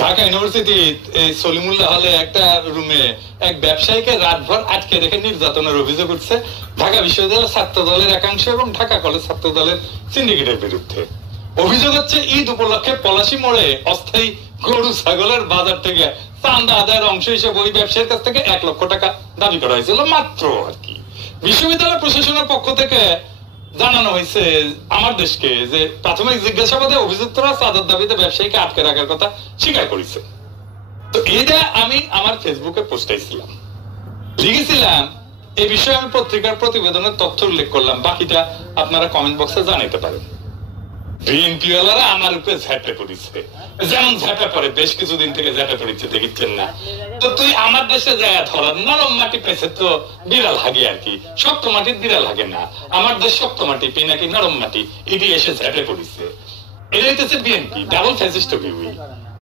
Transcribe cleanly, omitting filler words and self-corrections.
Dhaka university Salimullah হলে একটা রুমে এক ব্যবসায়ীকে রাতভর আটকে রেখে নির্যাতনের অভিযোগ উঠছে ঢাকা বিশ্ববিদ্যালয়ের ছাত্র দলের একাংশ এবং ঢাকা কলেজ ছাত্র দলের সিন্ডিকেটের বিরুদ্ধে। অভিযোগ হচ্ছে ঈদ উপলক্ষে পলাশী মোড়ে অস্থায়ী গরু ছাগলের বাজার থেকে চাঁদা আদায়ের অংশ হিসেবে ওই ব্যবসায়ীর কাছ থেকে 1 লক্ষ টাকা দাবি করা হয়েছিল মাত্র আর কি। বিশ্ববিদ্যালয় প্রশাসনের পক্ষ থেকে জানানো হয়েছে আমার দেশকে যে প্রাথমিক জিজ্ঞাসাবাদে অভিযুক্তরা চাঁদার দাবিতে ব্যবসায়ীকে আটকে রাখার কথা স্বীকার করেছে। তো এটা আমি আমার ফেসবুকে পোস্টাইছিলাম, লিখেছিলাম এই বিষয়ে আমি পত্রিকার প্রতিবেদনের তথ্য উল্লেখ করলাম, বাকিটা আপনারা কমেন্ট বক্সে জানাইতে পারেন। বিএনপি ওয়ালারা আমার উপরে ঝাঁটা করেছে, যেমন ঝাঁটা পরে বেশ কিছুদিন থেকে ঝাঁটা করেছে দেখেছেন না। তো তুই আমার দেশে যায় ধরার নরম মাটি পেছে তো বিড়াল হাগে আর কি, শক্ত মাটির বিড়াল হাগে না। আমার দেশ শক্ত মাটি পে নাকি নরম মাটি, এটি এসে ঝাঁটা করেছে। এটা হইতেছে বিএনপি ডাবল ফ্যাসিস্ট।